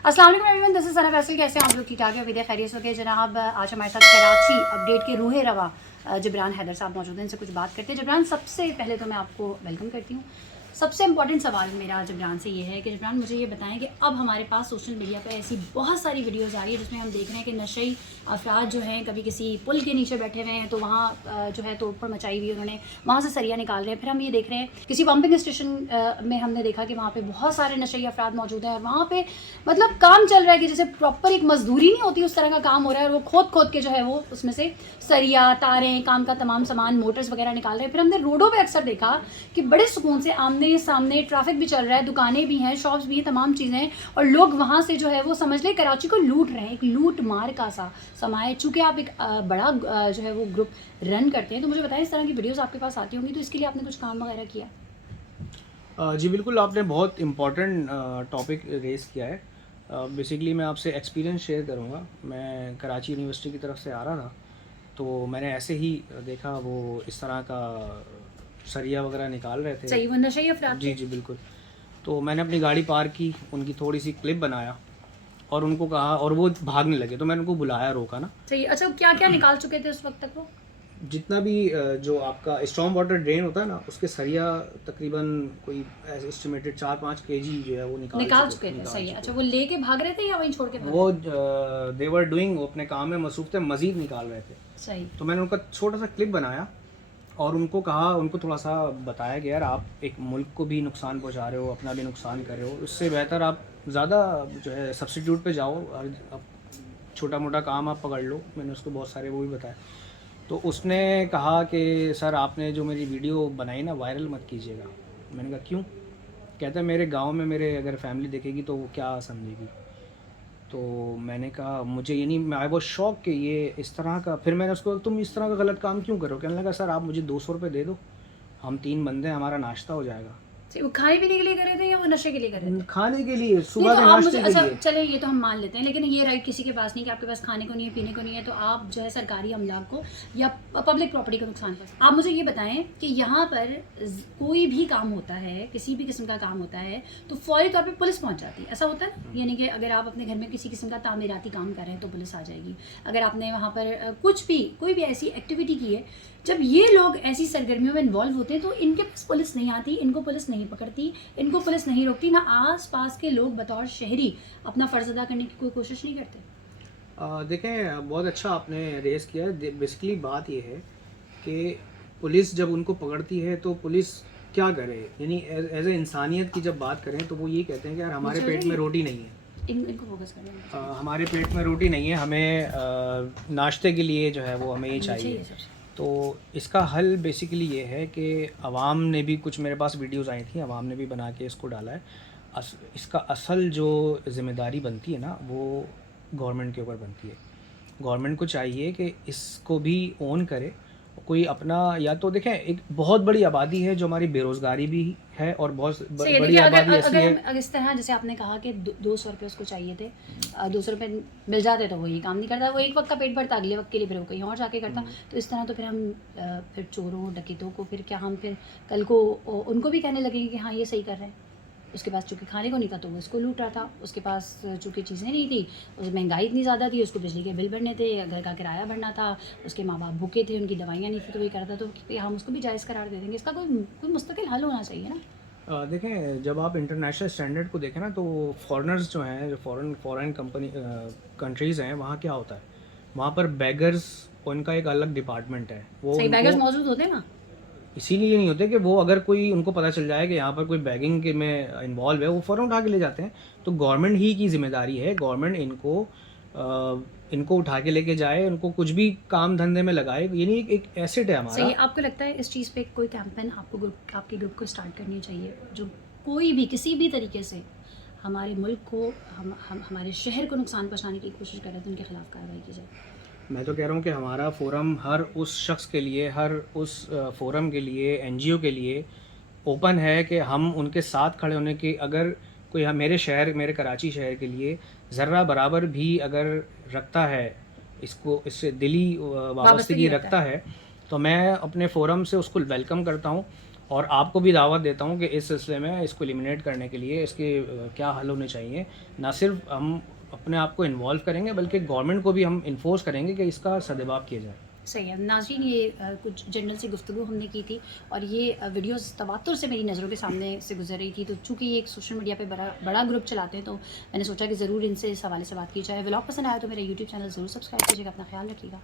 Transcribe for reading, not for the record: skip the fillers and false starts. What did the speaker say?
अस्सलाम वालेकुम everyone, this is सना फैसल। कैसे हैं आप लोग? ठीक ठाक है, विदे खैरियत से जनाब। आज हमारे साथ कराची अपडेट के रूहे रवा जबरान हैदर साहब मौजूद हैं। इनसे कुछ बात करते हैं। जबरान, सबसे पहले तो मैं आपको वेलकम करती हूँ। सबसे इंपॉर्टेंट सवाल मेरा जबरान से ये है कि जबरान मुझे ये बताएं कि अब हमारे पास सोशल मीडिया पर ऐसी बहुत सारी वीडियोज़ आ रही है जिसमें हम देख रहे हैं कि नशई अफराद जो हैं कभी किसी पुल के नीचे बैठे हुए हैं तो वहाँ जो है तोड़फोड़ मचाई हुई है, उन्होंने वहाँ से सरिया निकाल रहे हैं। फिर हम ये देख रहे हैं किसी पंपिंग स्टेशन में हमने देखा कि वहाँ पे बहुत सारे नशई अफराद मौजूद हैं और वहाँ पे मतलब काम चल रहा है कि जैसे प्रॉपर एक मजदूरी नहीं होती उस तरह का काम हो रहा है और वो खोद के जो है वो उसमें से सरिया, तारें, काम का तमाम सामान, मोटर्स वगैरह निकाल रहे हैं। फिर हमने रोडों पे अक्सर देखा कि बड़े सुकून से आमने सामने ट्रैफिक भी चल रहा है, दुकानें भी हैं, शॉप्स भी हैं, तमाम चीज़ें, और लोग वहाँ से जो है वो समझ ले कराची को लूट रहे हैं। एक लूट मार का सा समा है। चूँकि आप एक बड़ा जो है वो ग्रुप रन करते हैं, तो मुझे बताएं इस तरह की वीडियोज़ आपके पास आती होंगी, तो इसके लिए आपने कुछ काम वगैरह किया? जी बिल्कुल, आपने बहुत इम्पॉर्टेंट टॉपिक रेज़ किया है। बेसिकली मैं आपसे एक्सपीरियंस शेयर करूँगा। मैं कराची यूनिवर्सिटी की तरफ से आ रहा था, तो मैंने ऐसे ही देखा वो इस तरह का सरिया वगैरह निकाल रहे थे। सही, वो नशे अफराद जी थे? जी बिल्कुल। तो मैंने अपनी गाड़ी पार्क की, उनकी थोड़ी सी क्लिप बनाया और उनको कहा, और वो भागने लगे तो मैंने उनको बुलाया, रोका ना। सही। अच्छा, क्या क्या निकाल चुके थे उस वक्त तक वो? जितना भी जो आपका स्टॉर्म वाटर ड्रेन होता है ना, उसके सरिया तकरीबन कोई एस्टिमेटेड 4-5 kg जो है वो निकाल चुके थे। सही है। अच्छा, वो लेके भाग रहे थे या वहीं छोड़ के भाग वो रहे थे? देवर डूइंग, वो अपने काम में मसरूफ थे, मज़ीद निकाल रहे थे। सही। तो मैंने उनका छोटा सा क्लिप बनाया और उनको कहा, उनको थोड़ा सा बताया कि यार आप एक मुल्क को भी नुकसान पहुंचा रहे हो, अपना भी नुकसान कर रहे हो, इससे बेहतर आप ज़्यादा जो है सब्सिट्यूट पे जाओ और अब छोटा मोटा काम आप पकड़ लो। मैंने उसको बहुत सारे वो भी बताया। तो उसने कहा कि सर आपने जो मेरी वीडियो बनाई ना, वायरल मत कीजिएगा। मैंने कहा क्यों? कहता है मेरे गांव में मेरे अगर फैमिली देखेगी तो वो क्या समझेगी। तो मैंने कहा मुझे ये नहीं, आई वॉज शॉक कि ये इस तरह का। फिर मैंने उसको, तुम इस तरह का गलत काम क्यों करो? कहने लगा सर आप मुझे 200 रुपये दे दो, हम 3 बंदे हैं, हमारा नाश्ता हो जाएगा। सही, वो खाने पीने के लिए कर रहे थे या वो नशे के लिए कर रहे थे? खाने के लिए, नहीं, सुबह तो के आप मुझे, नाश्ते के अच्छा लिए। चले ये तो हम मान लेते हैं, लेकिन ये राइट किसी के पास नहीं कि आपके पास खाने को नहीं है, पीने को नहीं है, तो आप जो है सरकारी अमलाक को या पब्लिक प्रॉपर्टी को नुकसान पहुंचा। आप मुझे ये बताएं कि यहाँ पर कोई भी काम होता है, किसी भी किस्म का काम होता है, तो फौरी तौर पे पुलिस पहुंच जाती है, ऐसा होता है ना? यानी कि अगर आप अपने घर में किसी किस्म का तामीराती काम कर रहे हैं तो पुलिस आ जाएगी। अगर आपने वहाँ पर कुछ भी कोई भी ऐसी एक्टिविटी की है, जब ये लोग ऐसी सरगर्मियों में इन्वॉल्व होते हैं तो इनके पास पुलिस नहीं आती, इनको पुलिस नहीं पकड़ती, इनको पुलिस नहीं रोकती, ना आस पास के लोग बतौर शहरी अपना फ़र्ज़ अदा करने की कोई कोशिश नहीं करते। देखें, बहुत अच्छा आपने रेस किया है। बेसिकली बात ये है कि पुलिस जब उनको पकड़ती है तो पुलिस क्या करे, यानी एज ए इंसानियत की जब बात करें तो वो ये कहते हैं कि यार हमारे पेट में रोटी नहीं है। इनको फोकस करना हमारे पेट में रोटी नहीं है, हमें नाश्ते के लिए जो है वो हमें ये चाहिए। तो इसका हल बेसिकली ये है कि अवाम ने भी, कुछ मेरे पास वीडियोस आई थी, अवाम ने भी बना के इसको डाला है। इसका असल जो ज़िम्मेदारी बनती है ना, वो गवर्नमेंट के ऊपर बनती है। गवर्नमेंट को चाहिए कि इसको भी ओन करे, कोई अपना, या तो देखें एक बहुत बड़ी आबादी है जो हमारी बेरोज़गारी भी है और बहुत सही है। बड़ी देखिए, आबादी ऐसी है। अगर इस तरह जैसे आपने कहा कि 200 रुपये उसको चाहिए थे, 200 रुपये मिल जाते तो वो ये काम नहीं करता, वो एक वक्त का पेट भरता, अगले वक्त के लिए फिर वो कहीं और जाके करता। तो इस तरह तो फिर हम फिर चोरों डकैतों को फिर क्या, हम फिर कल को उनको भी कहने लगेंगे कि हाँ ये सही कर रहे हैं। उसके पास चूँकि खाने को नहीं था तो वो इसको लूट रहा था, उसके पास चूँकि चीज़ें नहीं थी, उस महंगाई इतनी ज़्यादा थी, उसको बिजली के बिल भरने थे, घर का किराया भरना था, उसके माँ बाप भूखे थे, उनकी दवाइयाँ नहीं थी, तो वही करता। तो हम उसको भी जायज़ करार दे देंगे। इसका कोई मुस्तकिल हल होना चाहिए ना। देखें, जब आप इंटरनेशनल स्टैंडर्ड को देखें ना, तो फॉरेनर्स जो हैं, जो फॉरेन कंपनी कंट्रीज़ हैं, वहाँ क्या होता है, वहाँ पर बेगर्स, उनका एक अलग डिपार्टमेंट है। वो सही, बैगर्स मौजूद होते हैं ना। इसीलिए नहीं होते कि वो, अगर कोई उनको पता चल जाए कि यहाँ पर कोई बैगिंग के में इन्वॉल्व है, वो फ़ौरन उठा के ले जाते हैं। तो गवर्नमेंट ही की जिम्मेदारी है, गवर्नमेंट इनको उठा के लेके जाए, उनको कुछ भी काम धंधे में लगाए। ये नहीं, एक एसेट है हमारा। सही। आपको लगता है इस चीज़ पे कोई कैंपेन आपके ग्रुप को स्टार्ट करनी चाहिए, जो कोई भी किसी भी तरीके से हमारे मुल्क को, हमारे शहर को नुकसान पहुंचाने की कोशिश करे तो उनके खिलाफ कार्रवाई की जाए? मैं तो कह रहा हूँ कि हमारा फोरम हर उस शख्स के लिए, हर उस फोरम के लिए, एनजीओ के लिए ओपन है कि हम उनके साथ खड़े होने की, अगर कोई मेरे शहर, मेरे कराची शहर के लिए ज़र्रा बराबर भी अगर रखता है, इसको, इससे दिली वाबस्तगी रखता है, तो मैं अपने फोरम से उसको वेलकम करता हूँ। और आपको भी दावत देता हूँ कि इस सिलसिले में इसको एलिमिनेट करने के लिए इसके क्या हल होने चाहिए। ना सिर्फ हम अपने आप को इन्वॉल्व करेंगे बल्कि गवर्नमेंट को भी हम इन्फोर्स करेंगे कि इसका सदभाव किया जाए। सही है नाज़रीन, ये कुछ जनरल सी गुफ्तगू हमने की थी और ये वीडियोस तवातुर से मेरी नज़रों के सामने से गुजर रही थी। तो चूँकि ये एक सोशल मीडिया पे बड़ा ग्रुप चलाते हैं तो मैंने सोचा कि ज़रूर इनसे इस हवाले से बात की जाए। व्लॉग पसंद आया तो मेरा यूट्यूब चैनल ज़रूर सब्सक्राइब कीजिएगा। अपना ख्याल रखिएगा।